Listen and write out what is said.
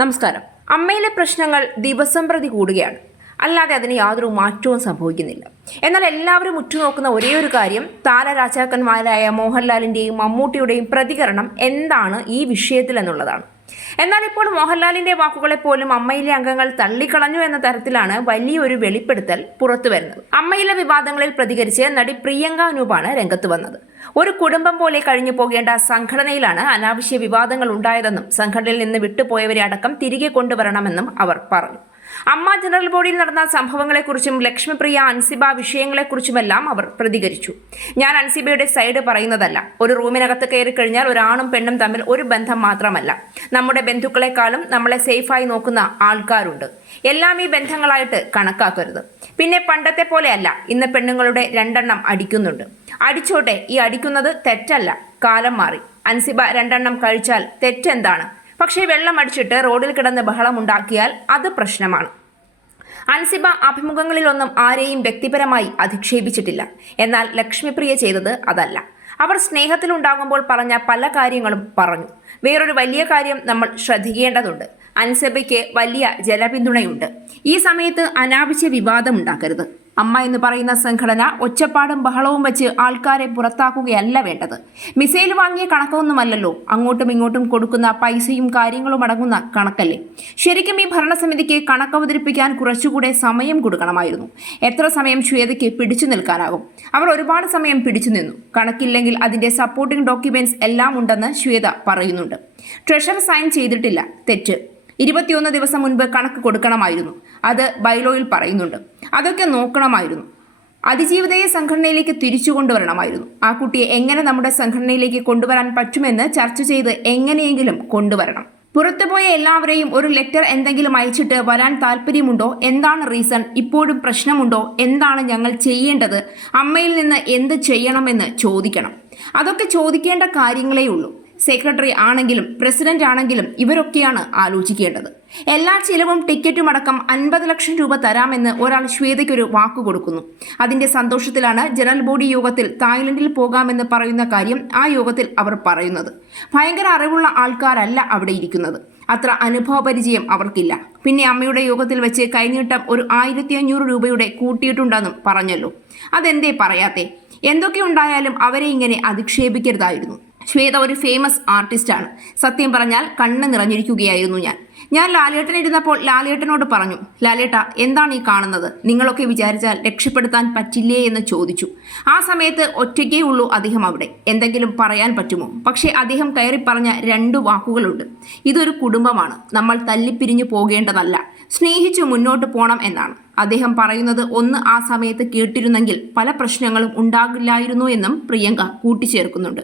നമസ്കാരം. അമ്മയിലെ പ്രശ്നങ്ങൾ ദിവസം പ്രതി കൂടുകയാണ്. അല്ലാതെ അതിന് യാതൊരു മാറ്റവും സംഭവിക്കുന്നില്ല. എന്നാൽ എല്ലാവരും ഉറ്റുനോക്കുന്ന ഒരേ ഒരു കാര്യം താരരാജാക്കന്മാരായ മോഹൻലാലിൻ്റെയും മമ്മൂട്ടിയുടെയും പ്രതികരണം എന്താണ് ഈ വിഷയത്തിൽ എന്നുള്ളതാണ്. എന്നാൽ ഇപ്പോൾ മോഹൻലാലിന്റെ വാക്കുകളെ പോലും അമ്മയിലെ അംഗങ്ങൾ തള്ളിക്കളഞ്ഞു എന്ന തരത്തിലാണ് വലിയൊരു വെളിപ്പെടുത്തൽ പുറത്തു വരുന്നത്. അമ്മയിലെ വിവാദങ്ങളിൽ പ്രതികരിച്ച് നടി പ്രിയങ്ക അനൂപാണ് രംഗത്ത് വന്നത്. ഒരു കുടുംബം പോലെ കഴിഞ്ഞു പോകേണ്ട സംഘടനയിലാണ് അനാവശ്യ വിവാദങ്ങൾ ഉണ്ടായതെന്നും സംഘടനയിൽ നിന്ന് വിട്ടുപോയവരെ അടക്കം തിരികെ കൊണ്ടുവരണമെന്നും അവർ പറഞ്ഞു. അമ്മ ജനറൽ ബോഡിയിൽ നടന്ന സംഭവങ്ങളെക്കുറിച്ചും ലക്ഷ്മിപ്രിയ അൻസിബ വിഷയങ്ങളെക്കുറിച്ചുമെല്ലാം അവർ പ്രതികരിച്ചു. ഞാൻ അൻസിബയുടെ സൈഡ് പറയുന്നതല്ല. ഒരു റൂമിനകത്ത് കയറി കഴിഞ്ഞാൽ ഒരാണും പെണ്ണും തമ്മിൽ ഒരു ബന്ധം മാത്രമല്ല, നമ്മുടെ ബന്ധുക്കളെക്കാളും നമ്മളെ സേഫായി നോക്കുന്ന ആൾക്കാരുണ്ട്. എല്ലാം ഈ ബന്ധങ്ങളായിട്ട് കണക്കാക്കരുത്. പിന്നെ പണ്ടത്തെ പോലെയല്ല, ഇന്ന് പെണ്ണുങ്ങളുടെ 2 എണ്ണം അടിക്കുന്നുണ്ട്. അടിച്ചോട്ടെ, ഈ അടിക്കുന്നത് തെറ്റല്ല, കാലം മാറി. അൻസിബ 2 എണ്ണം കഴിച്ചാൽ തെറ്റെന്താണ്? പക്ഷേ വെള്ളം അടിച്ചിട്ട് റോഡിൽ കിടന്ന് ബഹളമുണ്ടാക്കിയാൽ അത് പ്രശ്നമാണ്. അൻസിബ അഭിമുഖങ്ങളിലൊന്നും ആരെയും വ്യക്തിപരമായി അധിക്ഷേപിച്ചിട്ടില്ല. എന്നാൽ ലക്ഷ്മിപ്രിയ ചെയ്തത് അതല്ല. അവർ സ്നേഹത്തിലുണ്ടാകുമ്പോൾ പറഞ്ഞ പല കാര്യങ്ങളും പറഞ്ഞു. വേറൊരു വലിയ കാര്യം നമ്മൾ ശ്രദ്ധിക്കേണ്ടതുണ്ട്. അൻസിബയ്ക്ക് വലിയ ജനപിന്തുണയുണ്ട്. ഈ സമയത്ത് അനാവശ്യ വിവാദം ഉണ്ടാക്കരുത്. അമ്മ എന്ന് പറയുന്ന സംഘടന ഒച്ചപ്പാടും ബഹളവും വെച്ച് ആൾക്കാരെ പുറത്താക്കുകയല്ല വേണ്ടത്. മിസൈൽ വാങ്ങിയ കണക്കൊന്നുമല്ലല്ലോ, അങ്ങോട്ടും ഇങ്ങോട്ടും കൊടുക്കുന്ന പൈസയും കാര്യങ്ങളും അടങ്ങുന്ന കണക്കല്ലേ. ശരിക്കും ഈ ഭരണസമിതിക്ക് കണക്കവതരിപ്പിക്കാൻ കുറച്ചുകൂടെ സമയം കൊടുക്കണമായിരുന്നു. എത്ര സമയം ശ്വേതയ്ക്ക് പിടിച്ചു നിൽക്കാനാകും? അവർ ഒരുപാട് സമയം പിടിച്ചു നിന്നു. കണക്കില്ലെങ്കിൽ അതിന്റെ സപ്പോർട്ടിംഗ് ഡോക്യുമെന്റ്സ് എല്ലാം ഉണ്ടെന്ന് ശ്വേത പറയുന്നുണ്ട്. ട്രഷറർ സൈൻ ചെയ്തിട്ടില്ല, തെറ്റ്. 21 ദിവസം മുൻപ് കണക്ക് കൊടുക്കണമായിരുന്നു. അത് ബൈലോയിൽ പറയുന്നുണ്ട്. അതൊക്കെ നോക്കണമായിരുന്നു. അതിജീവിതയെ സംഘടനയിലേക്ക് തിരിച്ചു കൊണ്ടുവരണമായിരുന്നു. ആ കുട്ടിയെ എങ്ങനെ നമ്മുടെ സംഘടനയിലേക്ക് കൊണ്ടുവരാൻ പറ്റുമെന്ന് ചർച്ച ചെയ്ത് എങ്ങനെയെങ്കിലും കൊണ്ടുവരണം. പുറത്തുപോയ എല്ലാവരെയും ഒരു ലെറ്റർ എന്തെങ്കിലും അയച്ചിട്ട് വരാൻ താല്പര്യമുണ്ടോ? എന്താണ് റീസൺ? ഇപ്പോഴും പ്രശ്നമുണ്ടോ? എന്താണ് ഞങ്ങൾ ചെയ്യേണ്ടത്? അമ്മയിൽ നിന്ന് എന്ത് ചെയ്യണമെന്ന് ചോദിക്കണം. അതൊക്കെ ചോദിക്കേണ്ട കാര്യങ്ങളേ ഉള്ളൂ. സെക്രട്ടറി ആണെങ്കിലും പ്രസിഡന്റ് ആണെങ്കിലും ഇവരൊക്കെയാണ് ആലോചിക്കേണ്ടത്. എല്ലാ ചിലവും ടിക്കറ്റും അടക്കം 50 ലക്ഷം രൂപ തരാമെന്ന് ഒരാൾ ശ്വേതയ്ക്കൊരു വാക്കു കൊടുക്കുന്നു. അതിന്റെ സന്തോഷത്തിലാണ് ജനറൽ ബോഡി യോഗത്തിൽ തായ്ലൻഡിൽ പോകാമെന്ന് പറയുന്ന കാര്യം ആ യോഗത്തിൽ അവർ പറയുന്നത്. ഭയങ്കര അറിവുള്ള ആൾക്കാരല്ല അവിടെ ഇരിക്കുന്നത്. അത്ര അനുഭവപരിചയം അവർക്കില്ല. പിന്നെ അമ്മയുടെ യോഗത്തിൽ വെച്ച് കൈനീട്ടം ഒരു 1500 രൂപയുടെ കൂട്ടിയിട്ടുണ്ടെന്നും പറഞ്ഞല്ലോ. അതെന്തേ പറയാത്തെ? എന്തൊക്കെ ഉണ്ടായാലും അവരെ ഇങ്ങനെ അധിക്ഷേപിക്കരുതായിരുന്നു. ശ്വേത ഒരു ഫേമസ് ആർട്ടിസ്റ്റാണ്. സത്യം പറഞ്ഞാൽ കണ്ണ് നിറഞ്ഞിരിക്കുകയായിരുന്നു ഞാൻ ലാലേട്ടൻ ഇരുന്നപ്പോൾ ലാലേട്ടനോട് പറഞ്ഞു, ലാലേട്ട എന്താണ് ഈ കാണുന്നത്? നിങ്ങളൊക്കെ വിചാരിച്ചാൽ രക്ഷപ്പെടുത്താൻ പറ്റില്ലേ എന്ന് ചോദിച്ചു. ആ സമയത്ത് ഒറ്റയ്ക്കേ ഉള്ളൂ അദ്ദേഹം അവിടെ. എന്തെങ്കിലും പറയാൻ പറ്റുമോ? പക്ഷേ അദ്ദേഹം കയറി പറഞ്ഞ 2 വാക്കുകളുണ്ട്. ഇതൊരു കുടുംബമാണ്, നമ്മൾ തല്ലിപ്പിരിഞ്ഞു പോകേണ്ടതല്ല, സ്നേഹിച്ചു മുന്നോട്ട് പോകണം എന്നാണ്. അദ്ദേഹം പറയുന്നത് ഒന്ന് ആ സമയത്ത് കേട്ടിരുന്നെങ്കിൽ പല പ്രശ്നങ്ങളും ഉണ്ടാകില്ലായിരുന്നു എന്നും പ്രിയങ്ക കൂട്ടിച്ചേർക്കുന്നുണ്ട്.